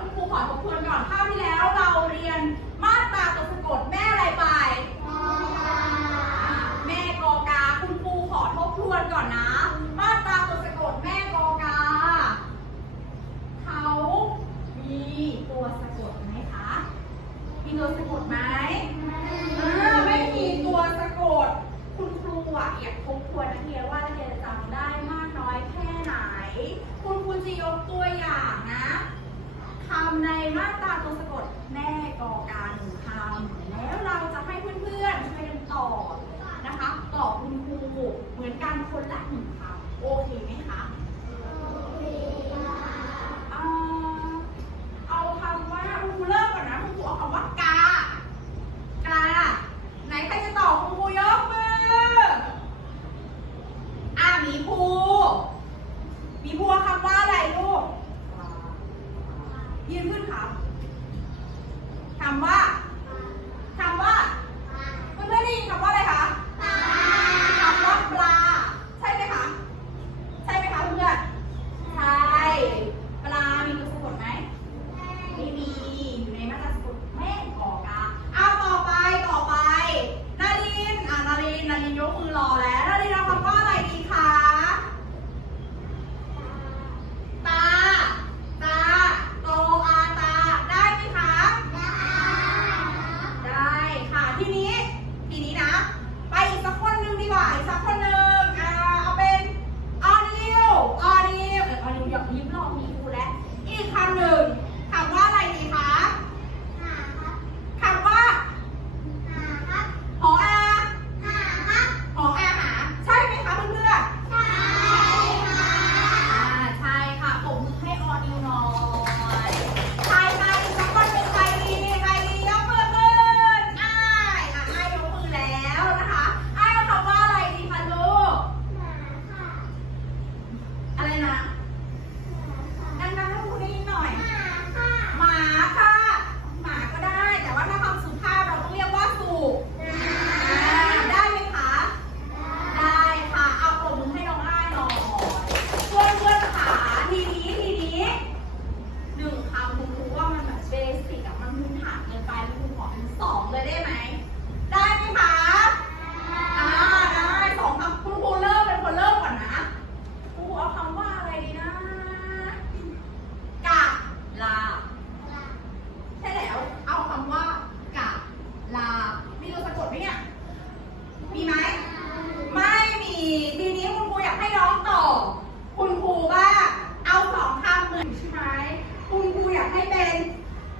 คุณครูขอทบทวนก่อนข้าวที่แล้วเราเรียนมาตราตัวสะกดแม่อะไรไป แม่กอกา คุณครูขอทบทวนก่อนนะ มาตราตัวสะกดแม่กอกา เขามีตัวสะกดไหมคะ มีตัวสะกดไหมไม่มีตัวสะกด คุณครูอะอยากทบทวนนักเรียนว่านักเรียนจำได้มากน้อยแค่ไหน คุณครูจะยกตัวอย่างนะ ทำในมาตราตัวสะกดแม่กอการหนึ่งคำแล้วเราจะให้เพื่อนๆช่วยกันตอบนะคะตอบคุณครูเหมือนกันคนละหนึ่งคำโอเคไหมคะ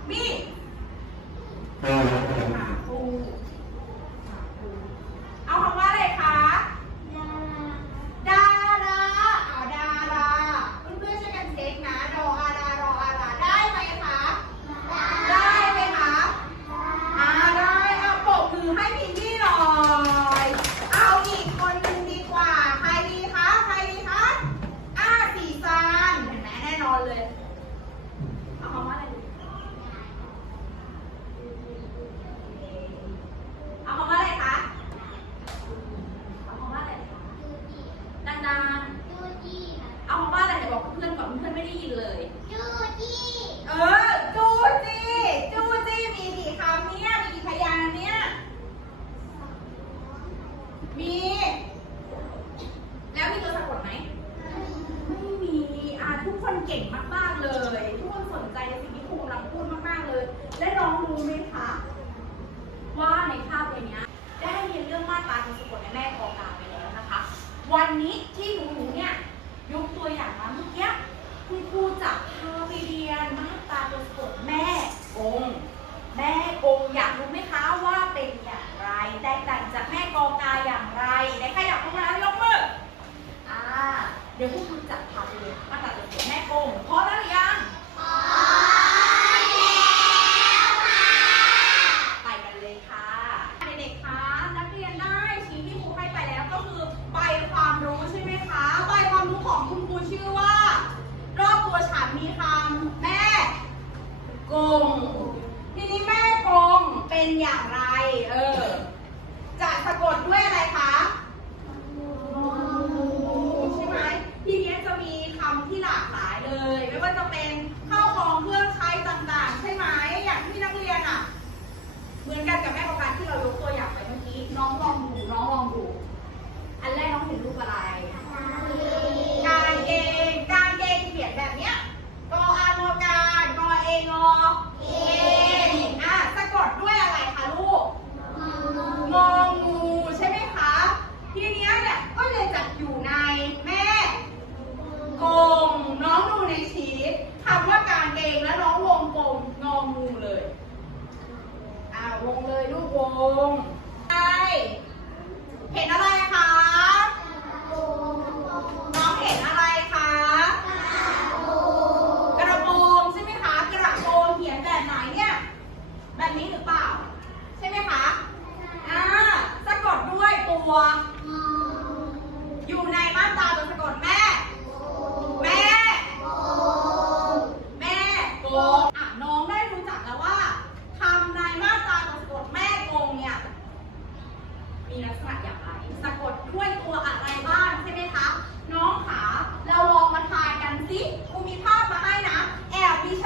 Me. อนเพื่อนไม่ได้ยินเลย จูจี้เออ จูจี้ จูจี้มีกี่คำเนี่ย มีกี่พยางค์เนี่ย มี แล้วมีตัวสะกดไหม ไม่มี อะทุกคนเก่งมากมากเลย ทุกคนสนใจในสิ่งที่ครูกำลังพูดมากมากเลย ได้ลองดูไหมคะ ว่าในคาบเรียนเนี้ย ได้เรียนเรื่องมาตราตัวสะกดในแม่กอกาไปแล้วนะคะ วันนี้ที่ เหมือนกันกับแม่ประพันธ์ที่เรายกตัวอย่างไปเมื่อกี้น้องลองดู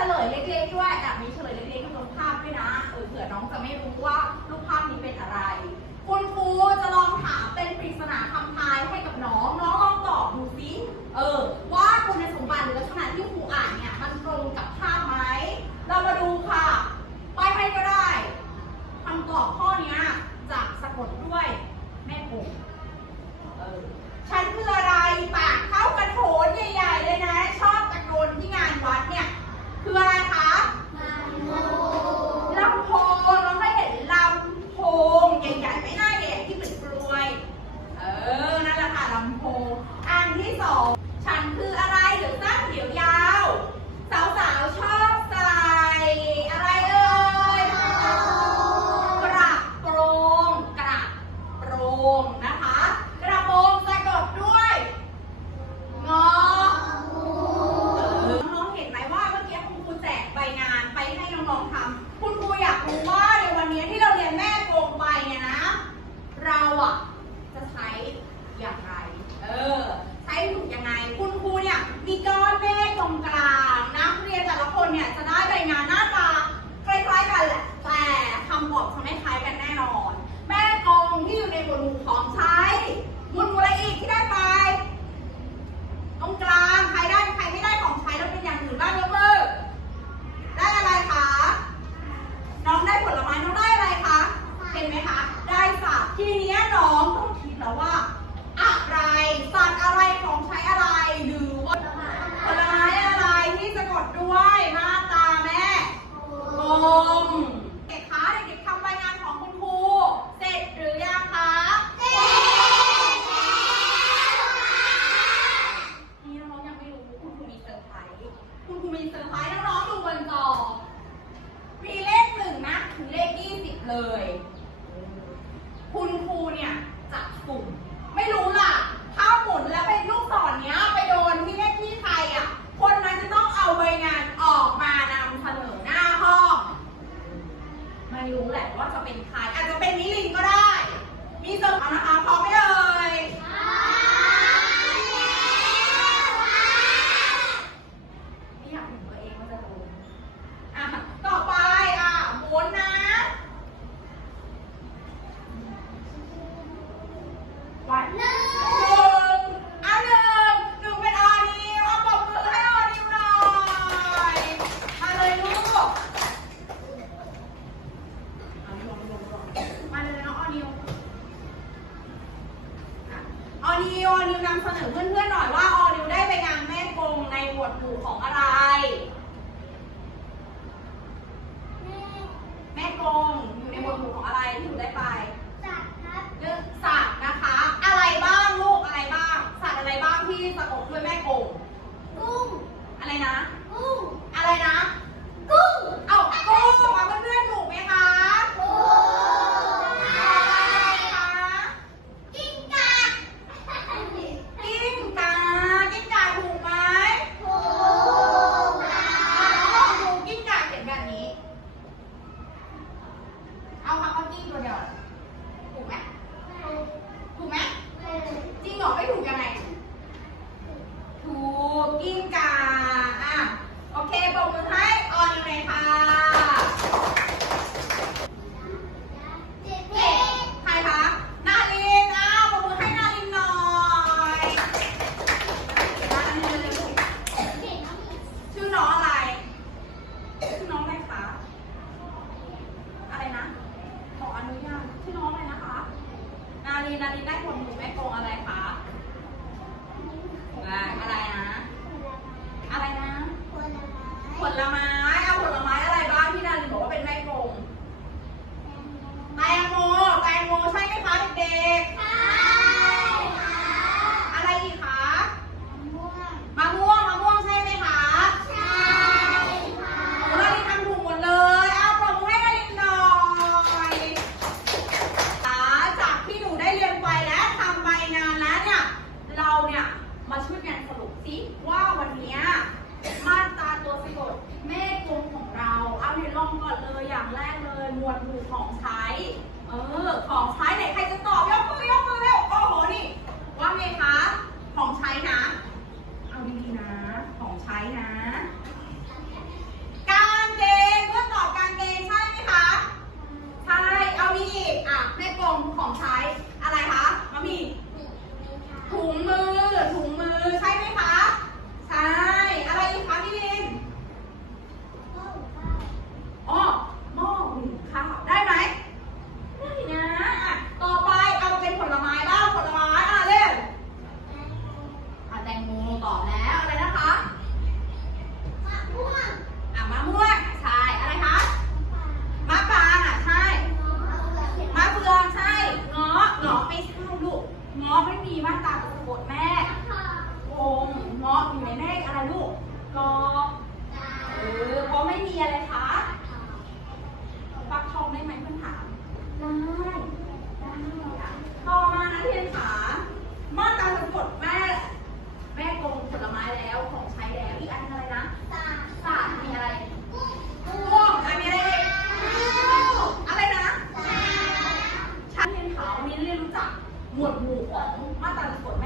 ฉลยเล็กๆด้วยแอบมีเฉลยเล็กๆอยู่ตรงภาพด้วยนะเออเผื่อน้องจะไม่รู้ว่ารูปภาพนี้เป็นอะไร คุณครูจะลองถามเป็นปริศนาคำทายให้กับน้อง น้องลองตอบดูสิเออ ว่าคุณสมบัติหรือลักษณะที่ครูอ่านเนี่ยมันตรงกับภาพไหมเรามาดูค่ะ ไปใครก็ได้คำตอบข้อ ช้อย่างไร เออ ใช้ถูกยังไง คุณครูเนี่ยมีก้อนเมฆตรงกลางนักเรียนแต่ละคนเนี่ยจะได้ใบงานหน้าตาคล้ายๆกันแหละ แต่คำบอกจะไม่คล้ายกันแน่นอน แม่กองที่อยู่ในบมหมู่ของใช้มุดหมู่อะไรอีกที่ได้ไป ตรงกลาง ใครได้ใครไม่ได้ของใช้แล้วเป็นอย่างอื่นบ้างยกเลิก เลย นำเสนอเพื่อนๆหน่อยว่าออนิวได้ไปงานแม่กงในหมวดหมู่ของอะไร แม่กงอยู่ในหมวดหมู่ของอะไรที่อยู่ได้ไปเรื่องสัตว์นะคะ อะไรบ้างลูกอะไรบ้าง สัตว์อะไรบ้างที่สะกดด้วยแม่กงกุ้งอะไรนะกุ้งอะไรนะ ของใช้ เออ ของใช้ไหนใครจะตอบาะไม่มีมาตาตะกดแม่วงเงาะอยู่ในแม่อะไรลูกกอเออเพไม่มีอะไรคะปักทองได้ไหมเพื่อนถามได้ได้ต่อมานะเทียนขามาตาตะกดแม่ แม่กงผลไม้แล้วของใช้แล้วอีกอันอะไรนะสาสามีอะไรกุ้งอันมีอะไร หมวดหมู่ของมาตราส่วน